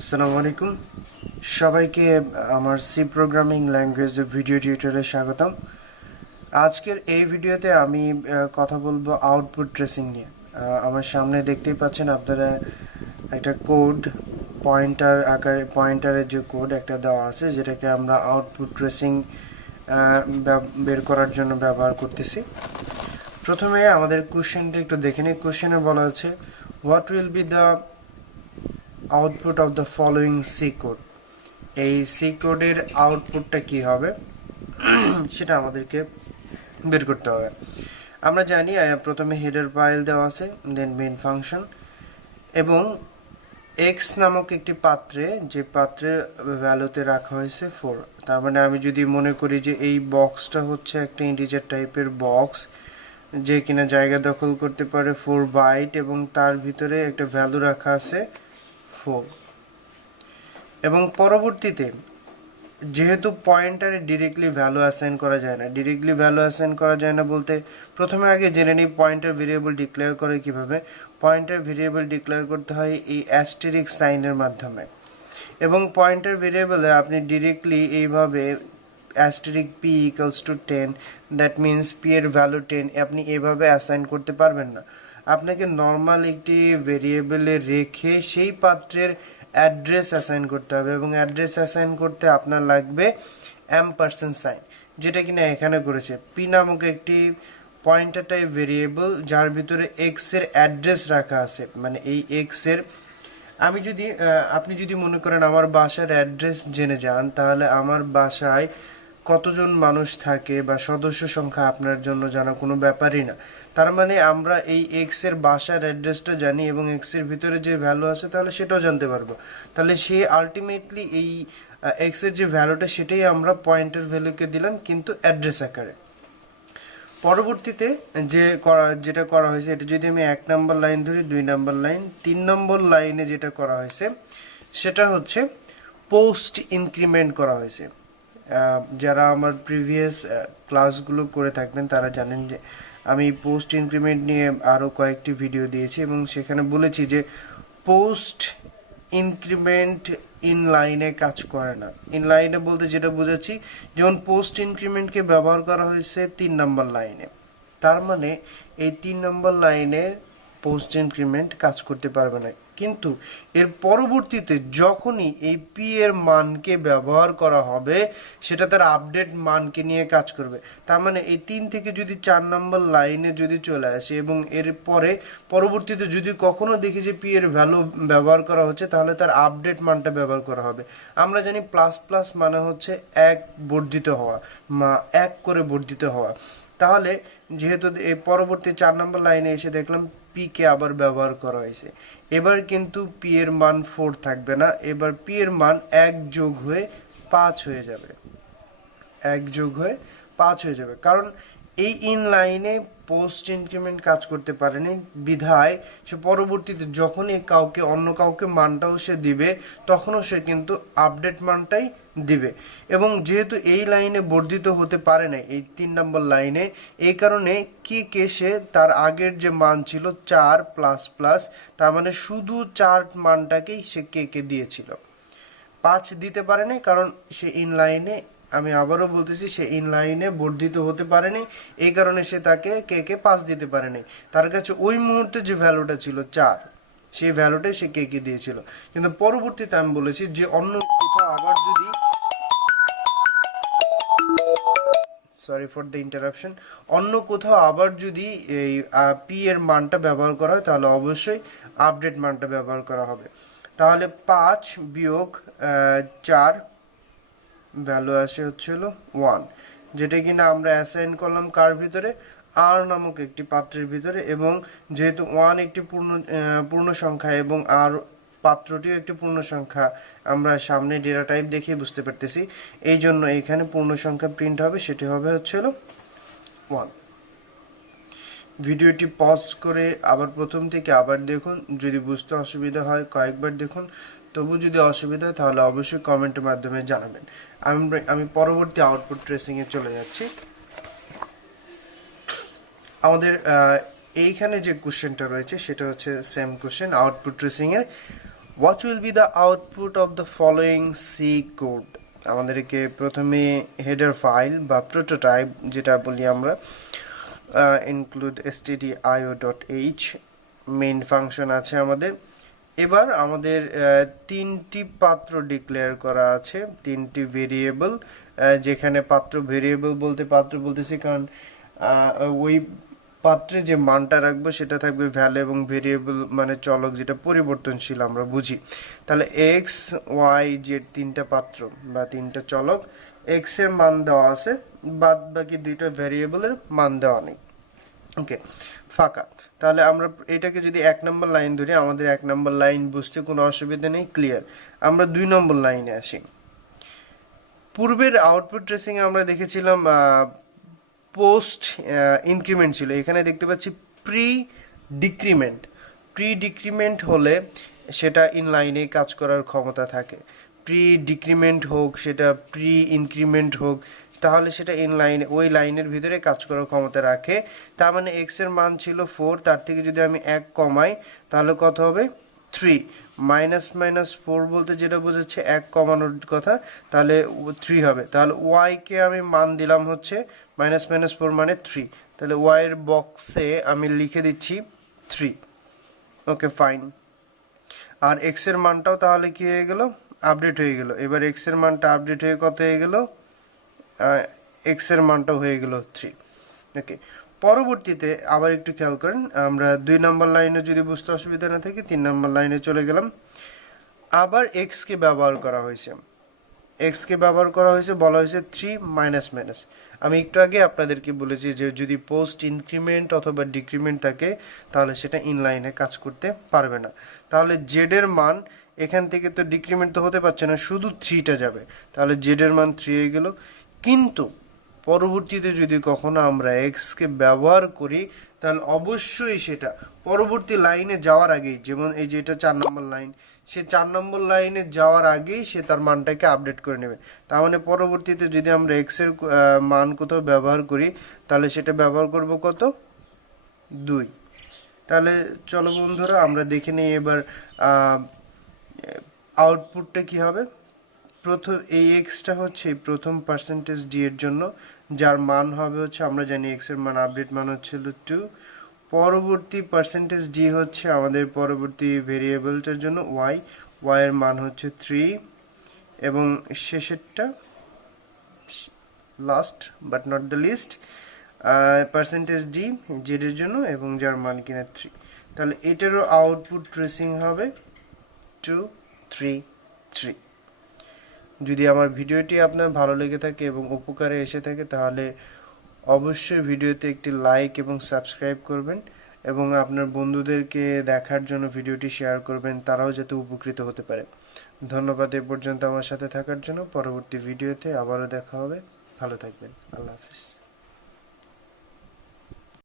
আসসালামু আলাইকুম সবাইকে আমার সি প্রোগ্রামিং ল্যাঙ্গুয়েজের ভিডিও টিউটোরিয়ালে স্বাগতম। আজকের এই ভিডিওতে আমি কথা বলবো আউটপুট ট্রেসিং নিয়ে। আমার সামনে দেখতেই পাচ্ছেন আপনারা একটা কোড পয়েন্টারের যে কোড একটা দেওয়া আছে, যেটাকে আমরা আউটপুট ট্রেসিং বের করার জন্য ব্যবহার করতেছি। প্রথমে আমাদের কোশ্চেনটা একটু দেখে নিই। কোশ্চেনে বলা আছে what will be the output of the following C code. এই সি কোডের আউটপুটটা কি হবে সেটা আমাদেরকে বের করতে হবে। আমরা জানি প্রথমে হেডার ফাইল দেওয়া আছে, দেন মেইন ফাংশন, এবং এক্স নামক একটি পাত্রে, যে পাত্রের ভ্যালুতে রাখা হয়েছে 4। তার মানে আমি যদি মনে করি যে এই বক্সটা হচ্ছে একটা ইন্টিজার টাইপের বক্স, যে কিনা জায়গা দখল করতে পারে 4 বাইট, এবং তার ভিতরে একটা ভ্যালু রাখা আছে 4। এবং পরবর্তীতে যেহেতু পয়েন্টারে ডিরেক্টলি ভ্যালু অ্যাসাইন করা যায় না, বলতে প্রথমে আগে জেনে নিই পয়েন্টার ভেরিয়েবল ডিক্লেয়ার করে কিভাবে। পয়েন্টার ভেরিয়েবল ডিক্লেয়ার করতে হয় এই অ্যাস্টেরিক সাইনের মাধ্যমে, এবং পয়েন্টার ভেরিয়েবলে আপনি ডিরেক্টলি এইভাবে অ্যাস্টেরিক P equals to 10, that means P এর ভ্যালু 10 আপনি এভাবে অ্যাসাইন করতে পারবেন না। আপনাকে নর্মাল একটি ভেরিয়েবলে রেখে সেই পাত্রের অ্যাড্রেস অ্যাসাইন করতে হবে, এবং অ্যাড্রেস অ্যাসাইন করতে আপনার লাগবে অ্যাম্পারসেন্ট সাইন, যেটা কিনা এখানে করেছে। পি নামক একটি পয়েন্টার টাইপ ভেরিয়েবল যার ভিতরে এক্স এর অ্যাড্রেস রাখা আছে, মানে এই এক্স এর আপনি যদি মনে করেন আমার বাসার অ্যাড্রেস জেনে যান, তাহলে আমার বাসায় কতজন মানুষ থাকে বা সদস্য সংখ্যা আপনার জন্য জানা কোনো ব্যাপারই না। তার মানে আমরা এই এক্স এর বাসার অ্যাড্রেসটা জানি, এবং এক্স এর ভিতরে যে ভ্যালু আছে তাহলে সেটাও জানতে পারবো। তাহলে সে আলটিমেটলি এই এক্স এর যে ভ্যালুটা সেটাই আমরা পয়েন্টার ভ্যালুকে দিলাম, কিন্তু অ্যাড্রেস আকারে। পরবর্তীতে যেটা করা হয়েছে, এটা যদি আমি 1 নম্বর লাইন ধরি, 2 নম্বর লাইন, 3 নম্বর লাইনে যেটা করা হয়েছে সেটা হচ্ছে পোস্ট ইনক্রিমেন্ট করা হয়েছে। যারা আমার প্রিভিয়াস ক্লাসগুলো করে থাকবেন তারা জানেন যে আমি পোস্ট ইনক্রিমেন্ট নিয়ে আরও কয়েকটি ভিডিও দিয়েছি, এবং সেখানে বলেছি যে পোস্ট ইনক্রিমেন্ট ইনলাইনে কাজ করে না। ইনলাইনে বলতে যেটা বুঝাচ্ছি, যেমন পোস্ট ইনক্রিমেন্টকে ব্যবহার করা হয়েছে 3 নম্বর লাইনে, তার মানে এই 3 নম্বর লাইনে পোস্ট ইনক্রিমেন্ট কাজ করতে পারবে না। কিন্তু এর পরবর্তীতে যখনই এই পি এর মানকে ব্যবহার করা হবে, সেটা তার আপডেট মানকে নিয়ে কাজ করবে। তার মানে এই 3 থেকে যদি 4 নম্বর লাইনে যদি চলে আসে, এবং এর পরবর্তীতে যদি কখনো দেখি যে পি এর ভ্যালু ব্যবহার করা হচ্ছে, তাহলে তার আপডেট মানটা ব্যবহার করা হবে। আমরা জানি প্লাস প্লাস মানে হচ্ছে 1 বর্ধিত হওয়া, 1 করে বর্ধিত হওয়া। তাহলে যেহেতু এই পরবর্তী 4 নম্বর লাইনে এসে দেখলাম পি কে আবার ব্যবহার করা হয়েছে, এবার কিন্তু পি এর মান 4 থাকবে না, এবার পি এর মান 1 যোগ হয়ে 5 হয়ে যাবে। 1 যোগ হয়ে 5 হয়ে যাবে, কারণ এই ইন লাইনে পোস্ট ইনক্রিমেন্ট কাজ করতে পারেনি, বিধায় সে পরবর্তীতে যখনই অন্য কাউকে মানটাও সে দিবে, তখনও সে কিন্তু আপডেট মানটাই দিবে। এবং যেহেতু এই লাইনে বর্ধিত হতে পারে না, এই 3 নম্বর লাইনে, এই কারণে কে সে তার আগের যে মান ছিল 4 প্লাস প্লাস, তার মানে শুধু 4 মানটাকেই সে কে দিয়েছিল, 5 দিতে পারেনি, কারণ সে ইন লাইনে, আমি আবারও বলতেছি, সে ইন লাইনে বর্ধিত হতে পারেনি, এই কারণে সে তাকে কে 5 দিতে পারেনি। তার কাছে ওই মুহূর্তে যে ভ্যালুটা ছিল 4, সেই ভ্যালুটাই সে কে দিয়েছিল। কিন্তু পরবর্তীতে আমি বলেছি যে অন্য কোথাও আবার যদি, সরি ফর দ্য ইন্টারাপশন, অন্য কোথাও আবার যদি এই পি এর মানটা ব্যবহার করা হয়, তাহলে অবশ্যই আপডেট মানটা ব্যবহার করা হবে। তাহলে 5 বিয়োগ 4 ভ্যালু আসে হচ্ছে হলো 1, যেটা কিনা আমরা অ্যাসাইন করলাম কার ভিতরে, আর নামক একটি পাত্রের ভিতরে। এবং যেহেতু 1 একটি পূর্ণ সংখ্যা এবং আর পাত্রটিও একটি পূর্ণ সংখ্যা, আমরা সামনে ডেটা টাইপ দেখে বুঝতে পারতেছি, এই জন্য এখানে পূর্ণ সংখ্যা প্রিন্ট হবে, সেটি হবে হচ্ছে হলো 1। ভিডিওটি পজ করে আবার প্রথম থেকে আবার দেখুন, যদি বুঝতে অসুবিধা হয় কয়েকবার দেখুন, তবু যদি অসুবিধা হয় তাহলে অবশ্যই কমেন্টের মাধ্যমে জানাবেন। আমি পরবর্তী আউটপুট ট্রেসিংয়ে চলে যাচ্ছি। আমাদের এইখানে যে কোশ্চেনটা রয়েছে সেটা হচ্ছে সেম কোশ্চেন আউটপুট ট্রেসিংয়ের। What will be the output of the following C code. আমাদেরকে প্রথমে হেডার ফাইল বা প্রোটোটাইপ যেটা বলি আমরা, ইনক্লুড stdio.h মেইন ফাংশন আছে আমাদের। এবার আমাদের তিনটি পাত্র ডিক্লেয়ার করা আছে, তিনটি ভেরিয়েবল, যেখানে পাত্র ভেরিয়েবল বলতে পাত্র বলতেছি কারণ ওই পাত্রে যে মানটা রাখবো সেটা থাকবে ভ্যালু, এবং ভেরিয়েবল মানে চলক যেটা পরিবর্তনশীল আমরা বুঝি। তাহলে এক্স ওয়াই জেড তিনটা পাত্র বা তিনটা চলক, এক্স এর মান দেওয়া আছে, বাদ বাকি দুইটা ভেরিয়েবলের মান দেওয়া নেই। ওকে, ফাঁকা। তাহলে আমরা এটাকে যদি 1 নম্বর লাইন ধরি, আমাদের 1 নম্বর লাইন বুঝতে কোনো অসুবিধা নেই, ক্লিয়ার। আমরা 2 নম্বর লাইনে আসি। পূর্বের আউটপুট ট্রেসিং এ আমরা দেখেছিলাম পোস্ট ইনক্রিমেন্ট ছিল, এখানে দেখতে পাচ্ছি প্রি ডিক্রিমেন্ট। প্রি ডিক্রিমেন্ট হলে সেটা ইনলাইনে কাজ করার ক্ষমতা থাকে, প্রি ডিক্রিমেন্ট হোক সেটা প্রি ইনক্রিমেন্ট হোক, তাহলে সেটা ইনলাইনে ওই লাইনের ভিতরে কাজ করার ক্ষমতা রাখে। তার মানে এক্স এর মান ছিল 4, তার থেকে যদি আমি 1 কমাই তাহলে কত হবে 3। মাইনাস মাইনাস 4 বলতে যেটা বোঝাচ্ছে 1 কমানোর কথা, তাহলে 3 হবে। তাহলে ওয়াই কে আমি মান দিলাম হচ্ছে মাইনাস মাইনাস 4 মানে 3, তাহলে ওয়াই এর বক্সে আমি লিখে দিচ্ছি 3। Okay fine. আর এক্স এর মানটাও তাহলে কি হয়ে গেল, আপডেট হয়ে গেল। এবার এক্স এর মানটা আপডেট হয়ে কত হয়ে গেল, এক্স এর মানটাও হয়ে গেল 3। ওকে, পরবর্তীতে আবার একটু খেয়াল করেন, আমরা 2 নম্বর লাইনে যদি বুঝতে অসুবিধা না থাকে 3 নম্বর লাইনে চলে গেলাম। আবার এক্স কে ব্যবহার করা হয়েছে, এক্স কে ব্যবহার করা হয়েছে, বলা হয়েছে 3 মাইনাস মাইনাস। আমি একটু আগে আপনাদেরকে বলেছি যে যদি পোস্ট ইনক্রিমেন্ট অথবা ডিক্রিমেন্ট থাকে তাহলে সেটা ইনলাইনে কাজ করতে পারবে না। তাহলে জেড এর মান এখান থেকে তো ডিক্রিমেন্ট তো হতে পারছে না, শুধু 3টা যাবে, তাহলে জেড এর মান 3 হয়ে গেল। কিন্তু পরবর্তীতে যদি কখনো আমরা এক্স কে ব্যবহার করি তাহলে অবশ্যই সেটা পরবর্তী লাইনে যাওয়ার আগেই, যেমন এই যে এটা 4 নম্বর লাইন, সে 4 নম্বর লাইনে যাওয়ার আগেই সে তার মানটাকে আপডেট করে নেবে। তার মানে পরবর্তীতে যদি আমরা এক্স এর মান কোথাও ব্যবহার করি তাহলে সেটা ব্যবহার করব কত, 2। তাহলে চলো বন্ধুরা আমরা দেখে নিই এবার আউটপুটটা কি হবে। প্রথম এই এক্সটা হচ্ছে প্রথম পার্সেন্টেজ ডি এর জন্য, যার মান হবে হচ্ছে, আমরা জানি এক্স এর মান আপডেট মান হচ্ছিল 2। পরবর্তী পার্সেন্টেজ ডি হচ্ছে আমাদের পরবর্তী ভেরিয়েবলটার জন্য ওয়াই, ওয়াই এর মান হচ্ছে 3, এবং শেষেরটা last but not the least percentage D Z এর জন্য, এবং যার মান কিনা 3। তাহলে এটারও আউটপুট ট্রেসিং হবে 2 3 3। যদি আমার ভিডিওটি আপনার ভালো লেগে থাকে এবং উপকারে এসে থাকে তাহলে অবশ্যই ভিডিওতে একটি লাইক এবং সাবস্ক্রাইব করবেন, এবং আপনার বন্ধুদেরকে দেখার জন্য ভিডিওটি শেয়ার করবেন, তারাও যাতে উপকৃত হতে পারে। ধন্যবাদ এ পর্যন্ত আমার সাথে থাকার জন্য। পরবর্তী ভিডিওতে আবারও দেখা হবে, ভালো থাকবেন, আল্লাহ হাফিজ।